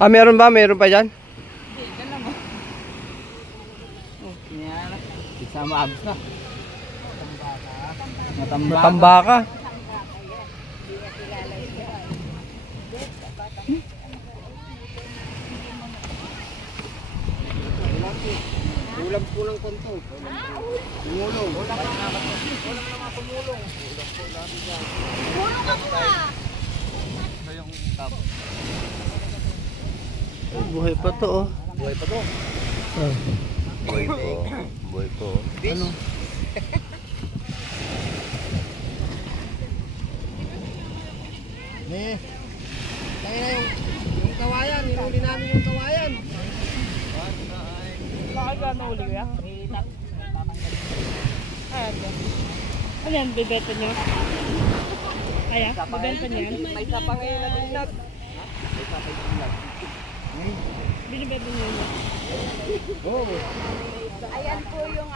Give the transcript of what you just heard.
Ah, meron ba? Meron pa dyan? Hindi, gano'n mo. Isama abs na. Matambaka. Ulam po ng konto. Tumulong. Ulam naman tumulong. Tulong ako ah. Yung tap. Ay, buhay pa to oh. Buhay pa to. Ah. Buhay po. Buhay po. Ano? Tayo na yung kawayan. Niluli namin yung kawayan. Bakit ka nahuli ko yan? Ano yan? Bibenta nyo? Kaya? Bibenta nyo yan? May isa pa ngayon na dinag. Binibenta nyo yan? Oo. Ayan po yung